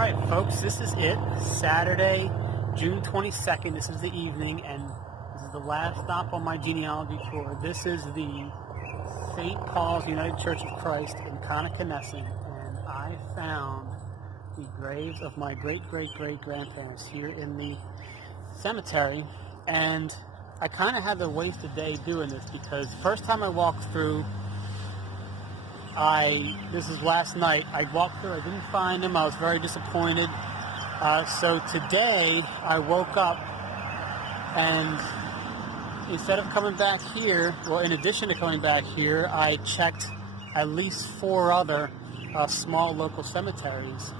Alright folks, this is it. Saturday, June 22nd. This is the evening, and this is the last stop on my genealogy tour. This is the St. Paul's United Church of Christ in Connoquenessing, and I found the graves of my great-great-great-grandparents here in the cemetery. And I kind of had to waste a day doing this because first time I walked through, this is last night, I walked through, I didn't find them, I was very disappointed. So today I woke up and instead of coming back here, well, in addition to coming back here, I checked at least 4 other small local cemeteries,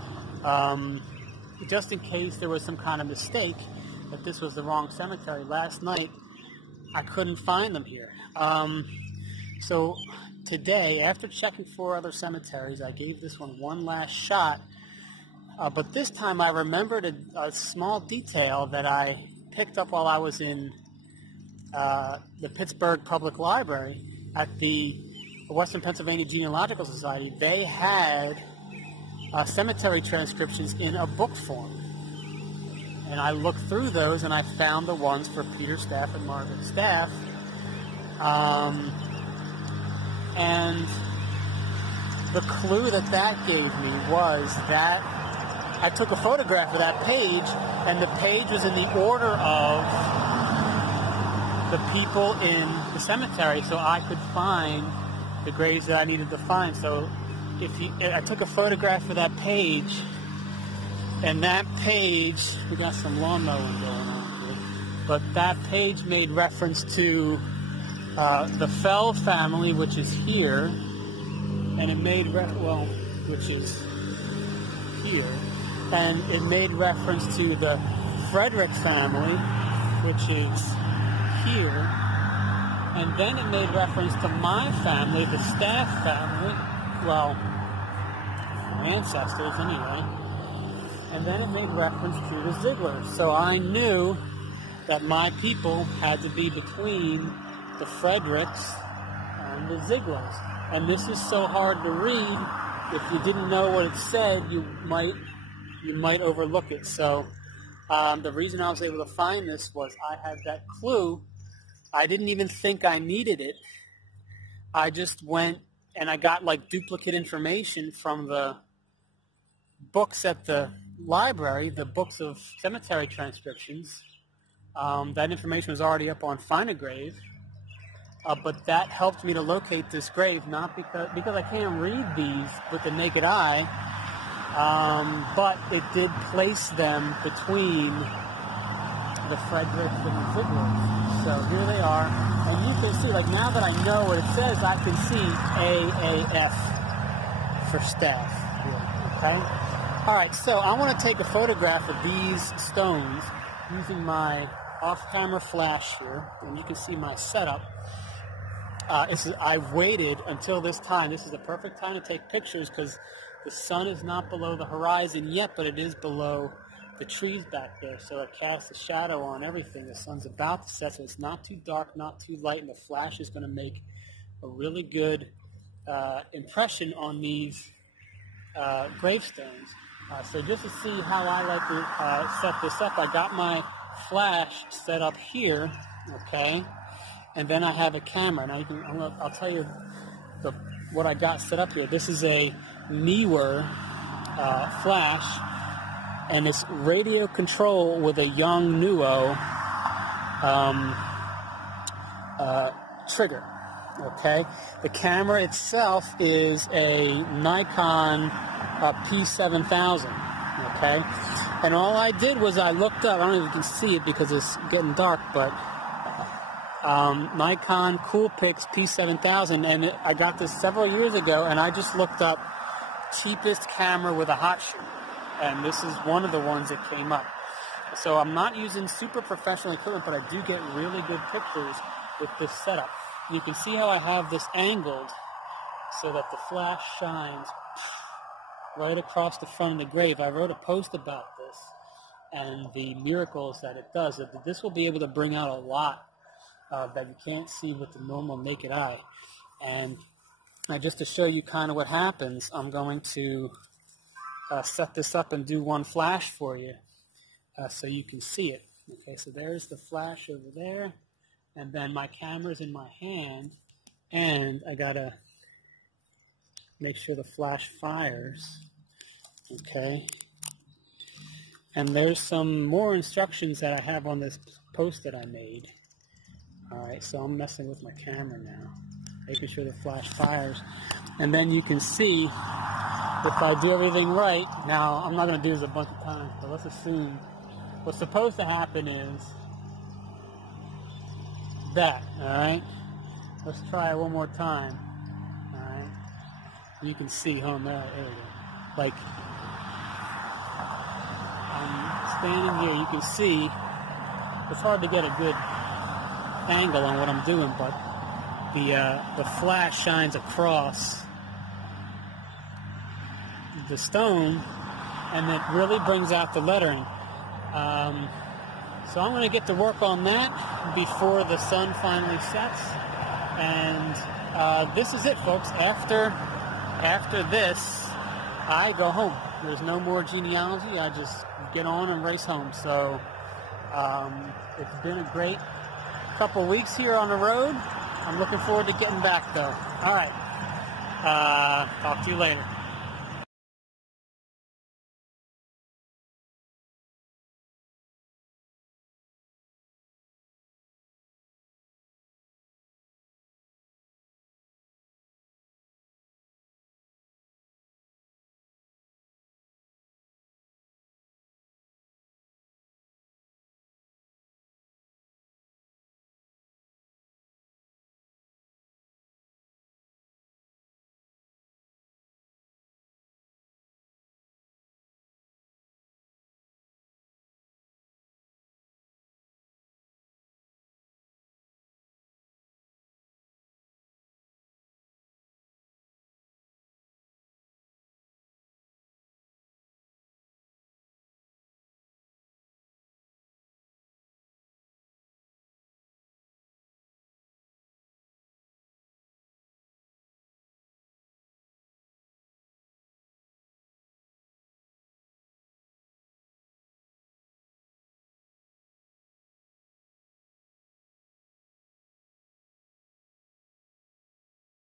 just in case there was some kind of mistake that this was the wrong cemetery. Last night I couldn't find them here. So today, after checking 4 other cemeteries, I gave this one last shot. But this time I remembered a small detail that I picked up while I was in the Pittsburgh Public Library at the Western Pennsylvania Genealogical Society. They had cemetery transcriptions in a book form. And I looked through those and I found the ones for Peter Staff and Margaret Staff. And the clue that gave me was that I took a photograph of that page, and the page was in the order of the people in the cemetery, so I could find the graves that I needed to find. So I took a photograph of that page, and that page, we got some lawn mowing going on here, but that page made reference to the Fell family, which is here, and it made which is here, and it made reference to the Frederick family, which is here, and then it made reference to my family, the Staff family, well, my ancestors anyway, and then it made reference to the Zieglers. So I knew that my people had to be between the Fredericks and the Zieglers. And this is so hard to read. If you didn't know what it said, you might overlook it. So the reason I was able to find this was I had that clue. I didn't even think I needed it. I just went and I got like duplicate information from the books at the library, the books of cemetery transcriptions. That information was already up on Find a Grave. But that helped me to locate this grave, not because I can't read these with the naked eye, but it did place them between the Fredericks and the Zieglers. So here they are, and you can see, like, now that I know what it says, I can see AAF for staff here, okay? All right, so I want to take a photograph of these stones using my off-camera flash here, and you can see my setup. I've waited until this time. This is the perfect time to take pictures because the sun is not below the horizon yet, but it is below the trees back there, so it casts a shadow on everything. The sun's about to set, so it's not too dark, not too light, and the flash is going to make a really good impression on these gravestones. So just to see how I like to set this up, I got my flash set up here, okay? And then I have a camera. Now I'll tell you what I got set up here. This is a Neewer flash, and it's radio control with a Young Nuo trigger. Okay. The camera itself is a Nikon P7000. Okay. And all I did was I looked up. I don't know if you can see it because it's getting dark, but Nikon Coolpix P7000, and I got this several years ago, and I just looked up cheapest camera with a hot shoe, and this is one of the ones that came up. So I'm not using super professional equipment, but I do get really good pictures with this setup. You can see how I have this angled so that the flash shines right across the front of the grave. I wrote a post about this and the miracles that it does. That this will be able to bring out a lot that you can't see with the normal naked eye. And just to show you kind of what happens, I'm going to set this up and do one flash for you so you can see it. Okay, so there's the flash over there, and then my camera's in my hand, and I gotta make sure the flash fires. Okay, and there's some more instructions that I have on this post that I made. Alright, so I'm messing with my camera now, making sure the flash fires, and then you can see if I do everything right. Now, I'm not going to do this a bunch of times, but let's assume what's supposed to happen is that, alright? Let's try it one more time, alright? You can see, there we go. Like, I'm standing here, you can see, it's hard to get a good angle on what I'm doing, but the flash shines across the stone, and it really brings out the lettering. So I'm going to get to work on that before the sun finally sets, and this is it, folks. After this, I go home. There's no more genealogy. I just get on and race home. So it's been a great couple weeks here on the road. I'm looking forward to getting back, though. All right. Talk to you later.